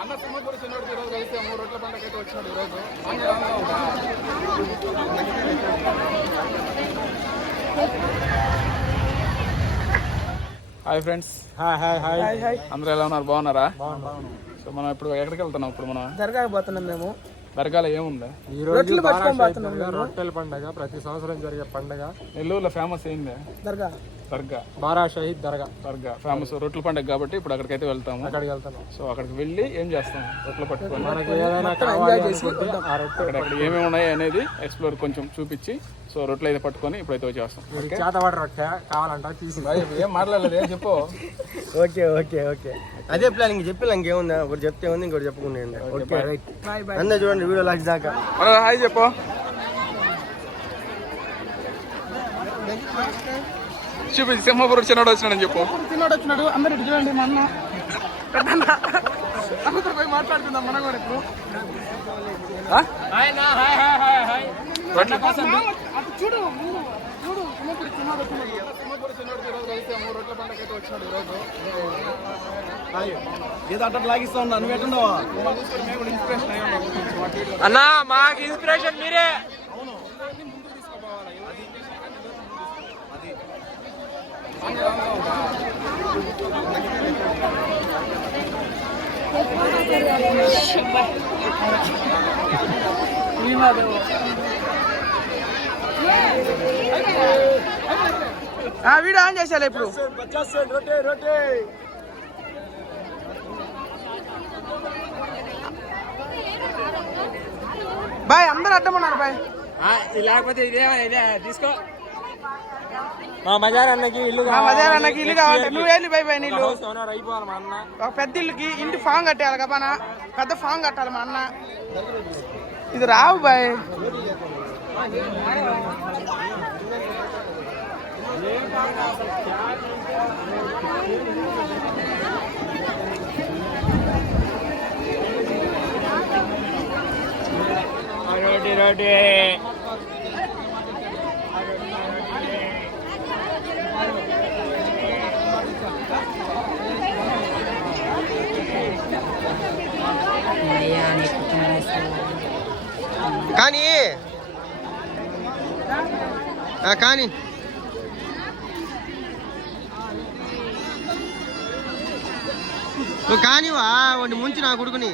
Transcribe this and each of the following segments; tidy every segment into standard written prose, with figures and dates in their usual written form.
అన్న సింహపూర్ చిన్నోడు ఈరోజు కలిసి 3 రోడ్ల పండుగ అయితే వచ్చినాడు ఈరోజు. Hi friends. హాయ్. అందరూ ఎలా ఉన్నారు? బాగున్నారా? సో మనం ఇప్పుడు ఎక్కడికి వెళ్తున్నాం? ఇప్పుడు మనం దర్గాకి పోతున్నాం. మేము దర్గాలో ఏముంది? ఈ రోజు రొట్టెల పండుగ, ప్రతి సంవత్సరం జరిగే పండుగ. నెల్లూరులో ఫేమస్ ఏంది? దర్గా బారా షహీద్ దర్గా ఫేమస్ రొట్టెల పండుగ కాబట్టి ఇప్పుడు అక్కడికైతే వెళ్తాము. సో అక్కడికి వెళ్ళి ఏం చేస్తాం? రొట్టెలు పట్టుకొని మనకి ఏదైనా కావాలి అనుకుంటే ఆ రొట్టె అక్కడ ఏమేమి ఉన్నాయి అనేది ఎక్స్ప్లోర్ కొంచెం చూపించి సో రొట్టెలు అయితే పట్టుకొని ఇప్పుడైతే వచ్చేస్తాం. చేతవాడ రొట్టె కావాలంట తీసి. ఏం మాట్లాడలేదు, ఏం చెప్పు. ఓకే అదే ప్లాన్. ఇంక చెప్పి ఇంకేముందా? ఒకటి చెప్తే ఉంది, ఇంకోటి చెప్పుకునే. Okay right. అందరూ చూడండి వీడియో లాస్ట్ దాకా. హాయ్ చెప్పు. చూపించి సింహపూర్ చిన్నోడు వచ్చినాడని చెప్పు. చిన్నోడు వచ్చినాడు. అందరు ఇటు చూడండి. మా అన్న అందరూ పోయి మాట్లాడుకుందాం మనం కూడా ఇప్పుడు. చూడు సింహపూర్ చిన్నోడు ఈరోజు కలిసి 3 రోడ్ల పండుగ అయితే వచ్చినాడు ఈరోజు. ఏదో అట్లా లాగిస్తా ఉన్నా. నువ్వు ఎట్టున్నావా? అన్నా మాకు ఇన్స్పిరేషన్ మీరే. వీడియో ఆన్ చేసేయాలి ఇప్పుడు. బాయ్ అందరు అడ్డమన్నారు బాయ్. లేకపోతే ఇదే తీసుకో. మా మజార్ అన్నకి ఇల్లు కావాలి. నువ్వు వెళ్ళి బాయ్ నీళ్ళు అయిపోవాలి. మా అన్న ఒక పెద్ద ఇల్లుకి ఇంటి ఫామ్ కట్టాలి కదా. మన పెద్ద ఫామ్ కట్టాలి మా అన్న. ఇది రావు బాయ్. రోటీ కానీ నువ్వు కానివా వాడిని ముంచి నా కొడుకుని.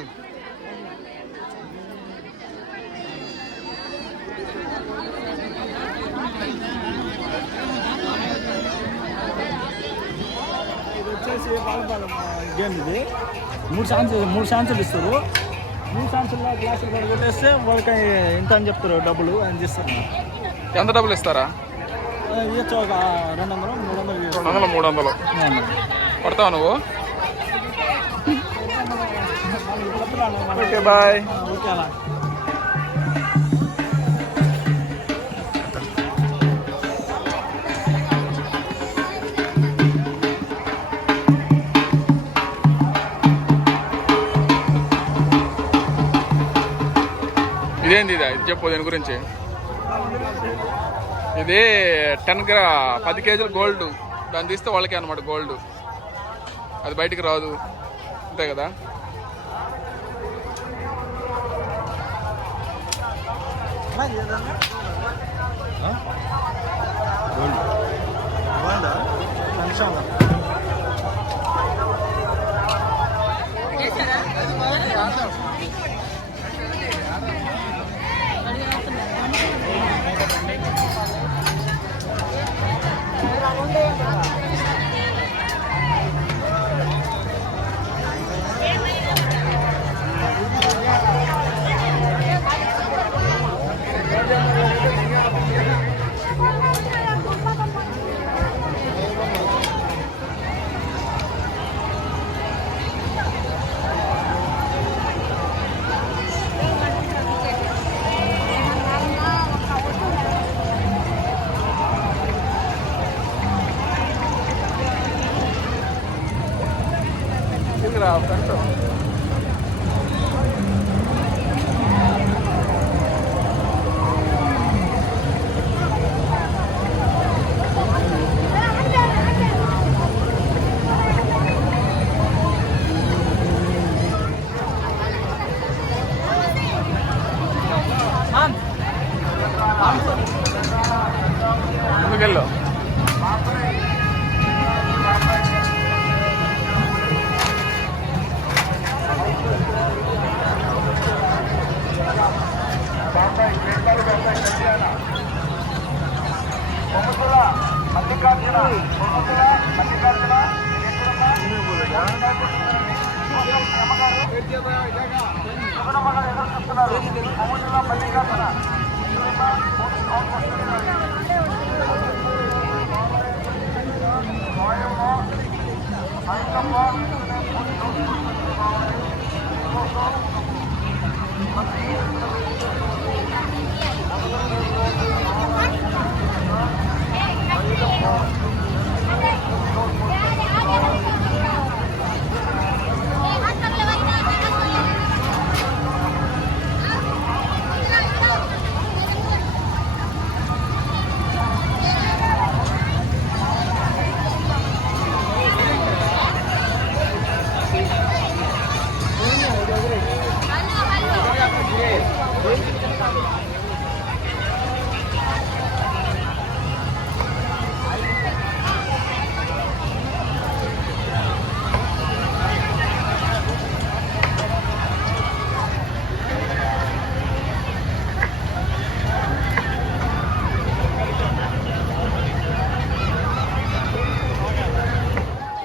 ఇది వచ్చేసి బాలపాలెం గేమ్. ఇది 3 ఛాన్సులు ఇస్తారు. 3 ఛాన్సుల్లో గ్లాసులు కూడా కొట్టేస్తే వాళ్ళకి ఎంత అని చెప్తారు డబ్బులు అని చేస్తారు. ఎంత డబ్బులు ఇస్తారా? ఇవ్వచ్చు ఒక 200 300 కొడతావు నువ్వు? Okay bye. ఓకే అలా. ఇదేంది? ఇది చెప్పు దీని గురించి. ఇది 10 కేజీలు గోల్డ్. దాన్ని తీస్తే వాళ్ళకే అనమాట గోల్డ్. అది బయటికి రాదు, అంతే కదా?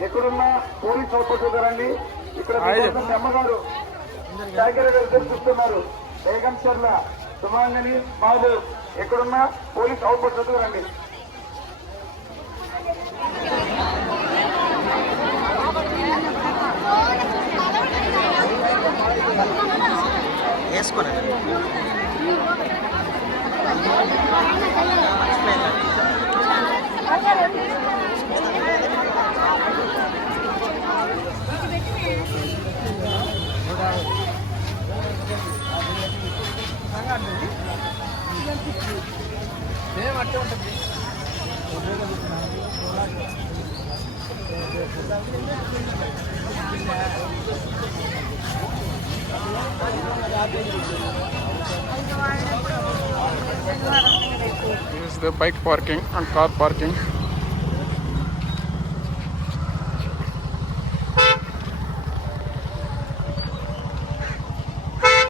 ఎక్కడున్నా పోలీస్ అవుట్పుట్ రండి. ఇక్కడ మీకోసం మీ అమ్మగారు శాఖర గారు చూస్తున్నారు. బేగం చర్ల సుమాంగని బాబు ఎక్కడున్నా పోలీస్ అవుట్పుట్ రండి. This is the bike parking and car parking.